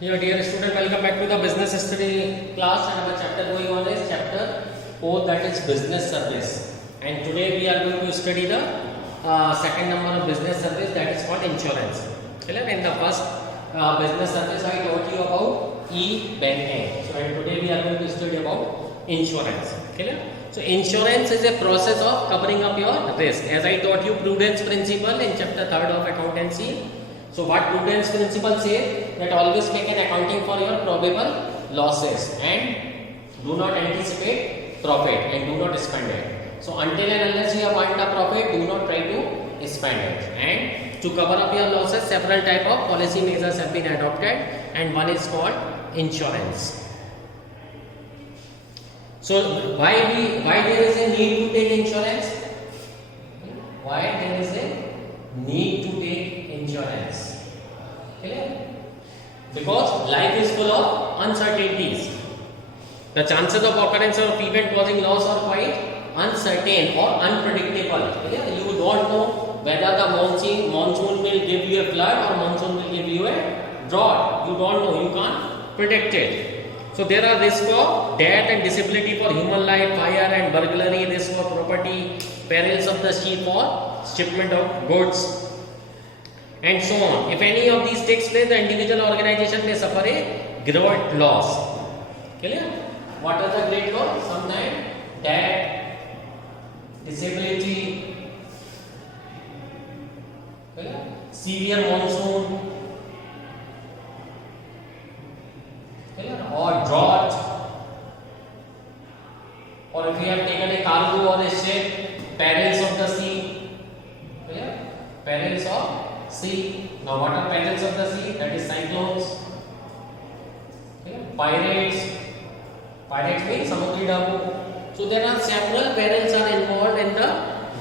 Yeah, dear student, welcome back to the business study class, and our chapter going on is chapter 4, that is business service. And today we are going to study the second number of business service, that is called insurance. Clear? In the first business service I taught you about e-banking. So and today we are going to study about insurance. Clear? So insurance is a process of covering up your risk. As I taught you prudence principle in chapter 3rd of accountancy. So what prudence principle says that always take an accounting for your probable losses and do not anticipate profit and do not spend it. So until and unless you have earned a profit, do not try to spend it. And to cover up your losses, several type of policy measures have been adopted, and one is called insurance. So why there is a need to take insurance? Why there is a need to take insurance? Clear? Because life is full of uncertainties. The chances of occurrence of event causing loss are quite uncertain or unpredictable. Clear? You don't know whether the monsoon will give you a flood or monsoon will give you a drought. You don't know. You can't predict it. So there are risks of death and disability for human life, fire and burglary, risk for property, perils of the sea for shipment of goods, and so on. If any of these takes place, the individual organization may suffer a great loss. Clear? What are the great loss? Sometimes death, disability, clear? Severe monsoon, clear? Or drought, or if you have taken a cargo or a ship, perils of the sea, clear? Perils of sea. Now what are perils of the sea? That is cyclones, clear? Pirates means samudri dabu. So there are several perils are involved in the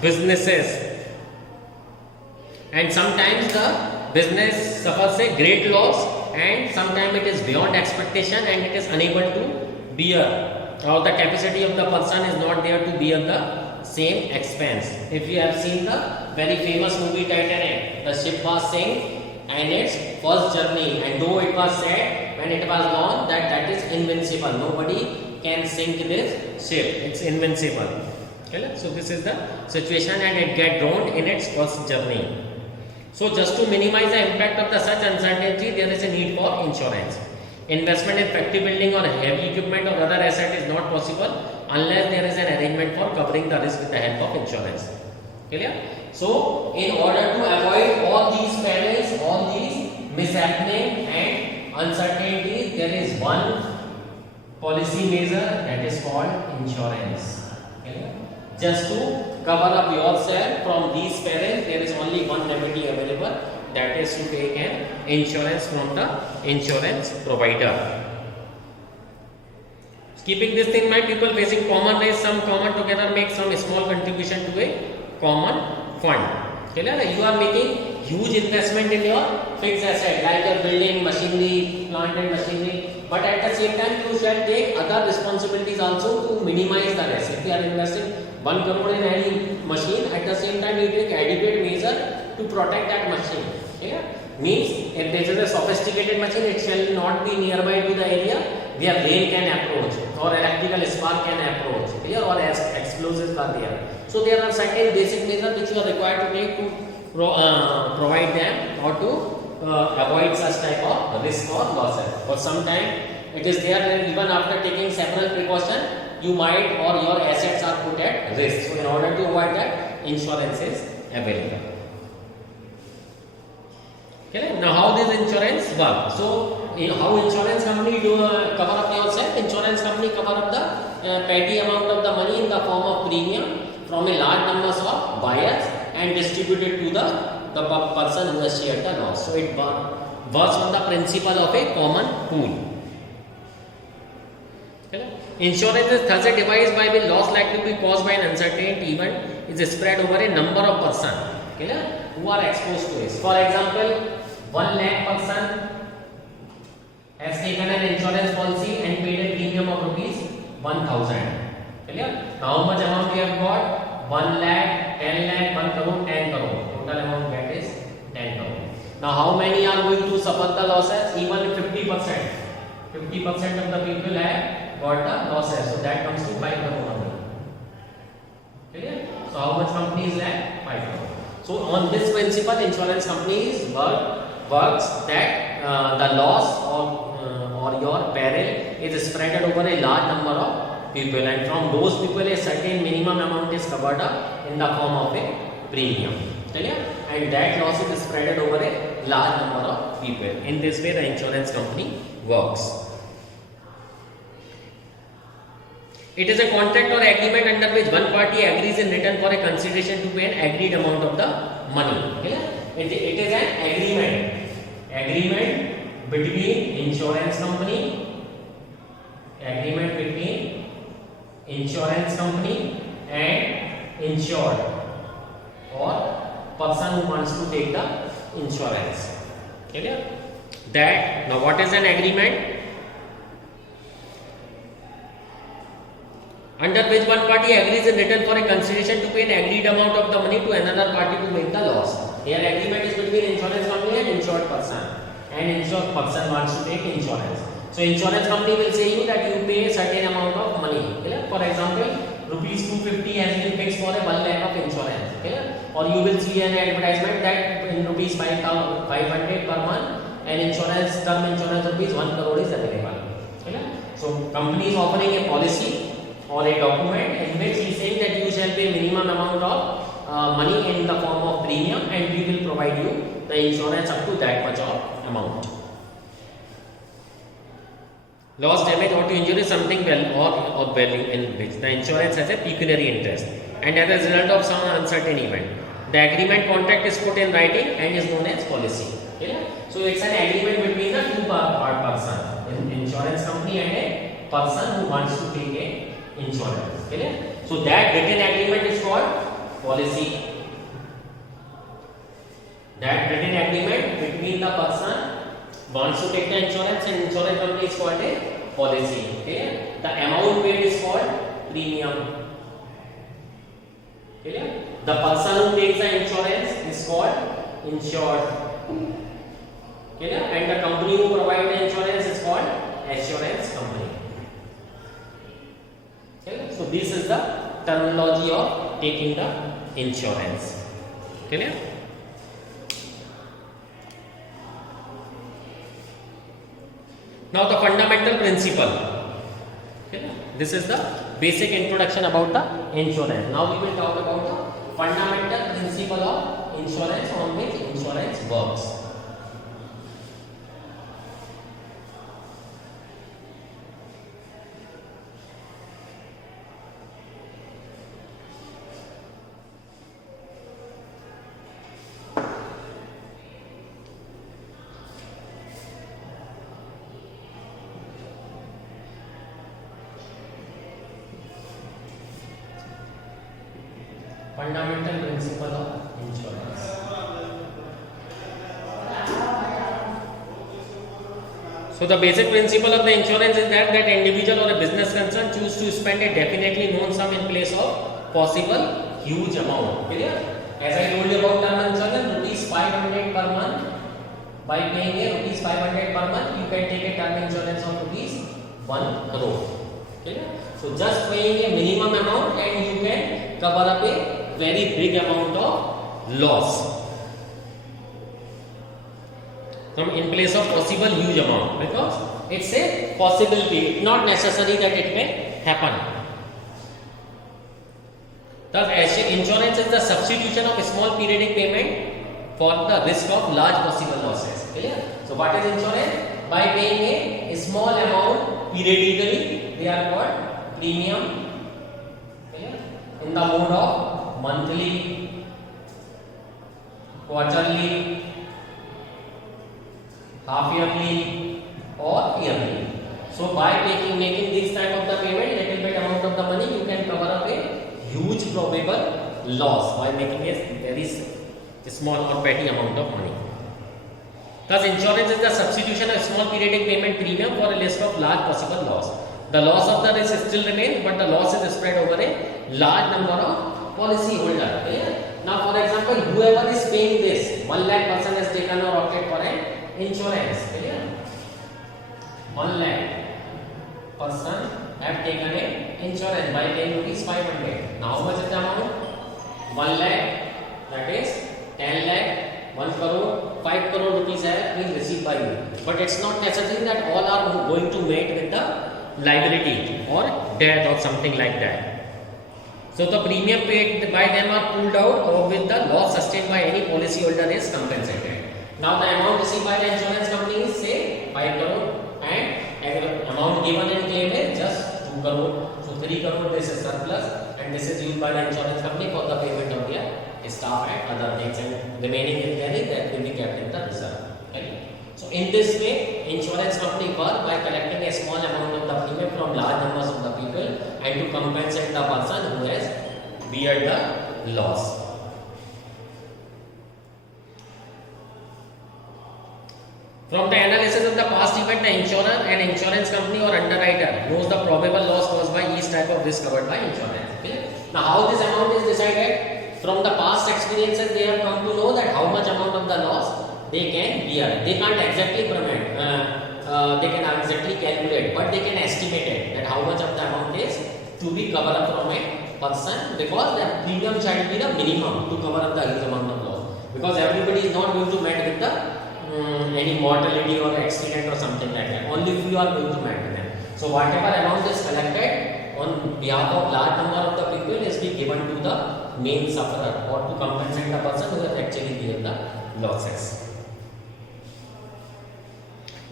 businesses, and sometimes the business suffers a great loss, and sometimes it is beyond expectation and it is unable to bear, or the capacity of the person is not there to bear the same expense. If you have seen the very famous movie Titanic, the ship was sank and its first journey, and though it was said when it was launched that is invincible, nobody can sink this ship, it's invincible. Okay? So this is the situation, and it get drowned in its first journey. So just to minimize the impact of the such uncertainty, there is a need for insurance. Investment in factory building or heavy equipment or other asset is not possible unless there is an arrangement for covering the risk with the help of insurance. Clear? So in order to avoid all these perils, all these mishappening and uncertainties, there is one policy measure that is called insurance. Clear? Just to cover up yourself from these perils, there is only one remedy available, that is to take an insurance from the insurance provider. Keeping this in mind, people facing common risk, some common together make some small contribution to a common fund. Clear? You are making huge investment in your fixed asset like your building, machinery, plant and machinery, but at the same time you shall take other responsibilities also to minimize the risk. If you are investing 1 crore in any machine, at the same time you take adequate measure to protect that machine. Clear? Means if there is a sophisticated machine, it shall not be nearby to the area where rain can approach or electrical spark can approach, clear? Or explosives are there. So there are certain basic measures which you are required to take to provide them or to avoid such type of risk or losses. Or sometimes it is there that even after taking several precautions, you might or your assets are put at risk. So in order to avoid that, insurance is available. Okay, now how this insurance work? So how insurance company do cover up yourself? Insurance company cover up the petty amount of the money in the form of premium from a large numbers of buyers and distribute it to the person who has shared the loss. So it works on the principle of a common pool. Okay? Insurance is thus a device by which loss likely to be caused by an uncertain event is spread over a number of persons, okay, who are exposed to it. For example, 1 lakh person has taken an insurance policy and paid a premium of rupees 1000. Clear? Now how much amount we have got? 1 lakh, 10 lakh, 1 crore, 10 crore. Total amount that is 10 crore. Now how many are going to suffer the losses? Even 50%. 50% of the people have got the losses. So that comes to 5 crore only. Clear? So how much companies have? 5 crore. So on this principle, insurance companies works that the loss or your peril is spread over a large number of people, and from those people a certain minimum amount is covered up in the form of a premium. Clear? And that loss is spread over a large number of people. In this way the insurance company works. It is a contract or agreement under which one party agrees in return for a consideration to pay an agreed amount of the money. Clear? It is an agreement between insurance company and insured or person who wants to take the insurance. Clear? That now what is an agreement? Under which one party agrees in return for a consideration to pay an agreed amount of the money to another party to make the loss. Here agreement is between insurance company and insured person, and insured person wants to take insurance. So insurance company will say you that you pay a certain amount of money. Clear? For example, rupees 250 has been fixed for a 1 lakh of insurance. Clear? Or you will see an advertisement that in rupees 500 per month and insurance term insurance rupees 1 crore is available. Clear? So company is offering a policy or a document in which he is saying that you shall pay minimum amount of money in the form of premium, and we will provide you the insurance up to that much of amount. Loss, damage or to injury is something or value in which the insurance has a pecuniary interest, and as a result of some uncertain event, the agreement contract is put in writing and is known as policy. Okay? So it's an agreement between the two person, an insurance company and a person who wants to take a insurance. Okay? So that written agreement is called policy. That written agreement between the person wants to take the insurance and insurance company is called a policy. Okay? The amount paid is called premium. Okay? The person who takes the insurance is called insured. Okay? And the company who provides the insurance is called assurance company. Okay? So this is the terminology of taking the insurance. Clear? Now the fundamental principle. Okay? This is the basic introduction about the insurance. Now we will talk about the fundamental principle of insurance on which insurance works. Fundamental principle of insurance. So the basic principle of the insurance is that individual or a business concern choose to spend a definitely known sum in place of possible huge amount. Clear? As I told you about term insurance, rupees 500 per month. By paying a rupees 500 per month, you can take a term insurance of rupees 1 crore. Clear? So just paying a minimum amount and you can cover up a very big amount of loss from in place of possible huge amount, because it's a possibility, not necessary that it may happen. Thus, insurance is the substitution of a small periodic payment for the risk of large possible losses. Clear? So what is insurance? By paying a small amount periodically, they are called premium. Clear? In the mode of monthly, quarterly, half yearly or yearly. So by making this type of the payment, little bit amount of the money, you can cover up a huge probable loss by making a very small or petty amount of money. Thus insurance is the substitution of small periodic payment premium for a list of large possible loss. The loss of the risk still remains, but the loss is spread over a large number of policy holder. Now for example, whoever is paying this 1 lakh person has taken or opted for an insurance. Clear? 1 lakh person have taken a insurance by paying rupees 500. Now how much is the amount? 1 lakh, that is 10 lakh, 1 crore, 5 crore rupees have been received by you. But it's not necessary that all are going to meet with the liability or death or something like that. So the premium paid by them are pulled out, or with the loss sustained by any policyholder is compensated. Now the amount received by the insurance company is say 5 crore and amount given in claim is just 2 crore. So 3 crore this is surplus and this is used by the insurance company for the payment of their staff and other things, and remaining in there that will be kept in the reserve. Okay. So in this way, insurance company work by collecting a small amount of the premium from large numbers of the people and to compensate the person who has beared the loss. From the analysis of the past event, the insurer, an insurance company or underwriter knows the probable loss caused by each type of risk covered by insurance. Okay? Now how this amount is decided? From the past experiences, they have come to know that how much amount of the loss they can bear. They can't exactly they can exactly calculate, but they can estimate it that how much of the amount is to be covered up from a person, because the premium shall be the minimum to cover up the huge amount of loss. Because everybody is not going to meet with the any mortality or accident or something like that. Only few are going to meet with them. So whatever amount is collected on behalf of large number of the people is be given to the main sufferer or to compensate the person who has actually beared the losses.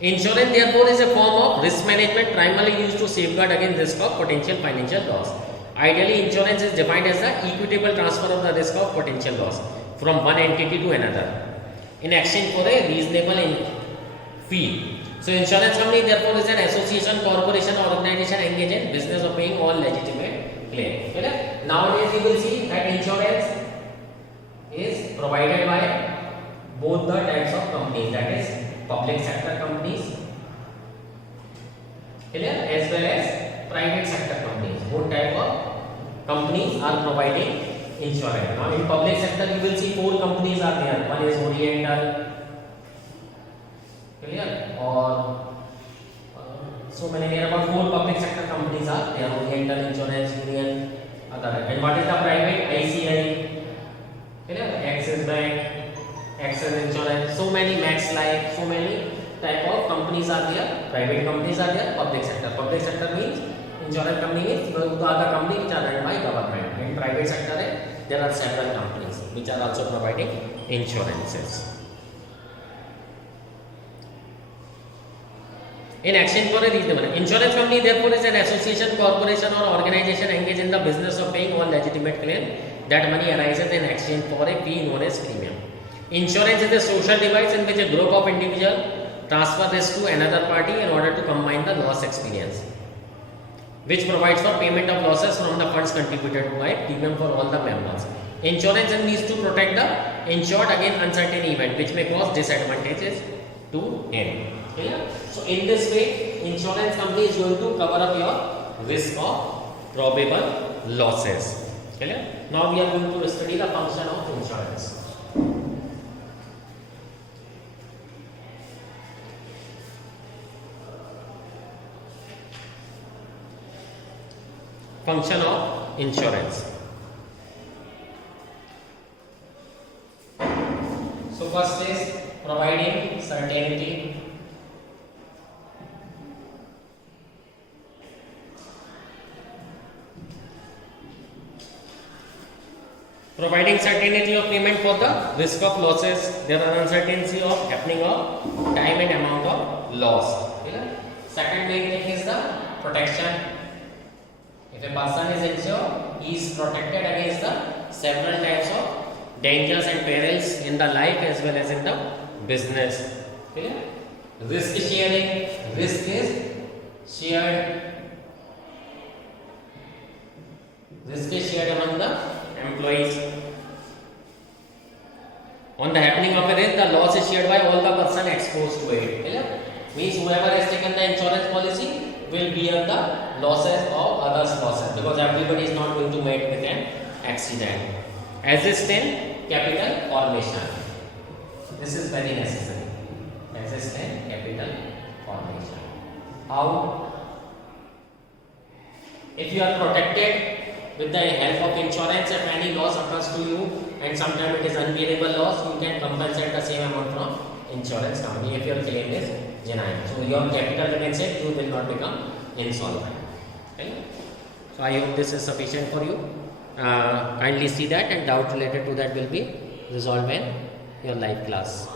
Insurance therefore is a form of risk management primarily used to safeguard against risk of potential financial loss. Ideally, insurance is defined as the equitable transfer of the risk of potential loss from one entity to another in exchange for a reasonable fee. So insurance company therefore is an association, corporation or organization engaged in business of paying all legitimate claim. Okay? Nowadays you will see that insurance is provided by both the types of companies, that is public sector companies, clear, as well as private sector companies. Both type of companies are providing insurance. Now in public sector you will see 4 companies are there. One is Oriental, clear, or so many, there about 4 public sector companies are there. Oriental Insurance, Union, other. And what is the private? ICI, clear, Axis Bank, Axis Insurance, so many, Max Life, so many type of companies are there. Private companies are there. Public sector. Public sector means insurance company means the other company which are run by government. In private sector, there are several companies which are also providing insurances. In exchange for a reasonable insurance company, therefore, is an association, corporation, or organization engaged in the business of paying all legitimate claims that money arises in exchange for a fee known as premium. Insurance is a social device in which a group of individuals transfer risk to another party in order to combine the loss experience, which provides for payment of losses from the funds contributed by premium for all the members. Insurance needs to protect the insured against uncertain event which may cause disadvantages to him. Clear? So in this way, insurance company is going to cover up your risk of probable losses. Clear? Now we are going to study the function of insurance. Function of insurance. So first is providing certainty. Providing certainty of payment for the risk of losses. There are uncertainty of happening of time and amount of loss. Clear? Second main thing is the protection. If a person is insured, he is protected against the several types of dangers and perils in the life as well as in the business. Clear? Risk sharing. Risk is shared. Risk is shared among the employees. On the happening of a risk, the loss is shared by all the person exposed to it. Clear? Means whoever has taken the insurance policy will bear the losses of others' losses, because everybody is not going to meet with an accident. assist in capital formation. This is very necessary. Assist in capital formation. How? If you are protected with the help of insurance, if any loss occurs to you and sometimes it is unbearable loss, you can compensate the same amount from insurance company if your claim is genuine. So your capital remains safe, you will not become insolvent. Okay? So I hope this is sufficient for you. Kindly see that, and doubt related to that will be resolved in your live class.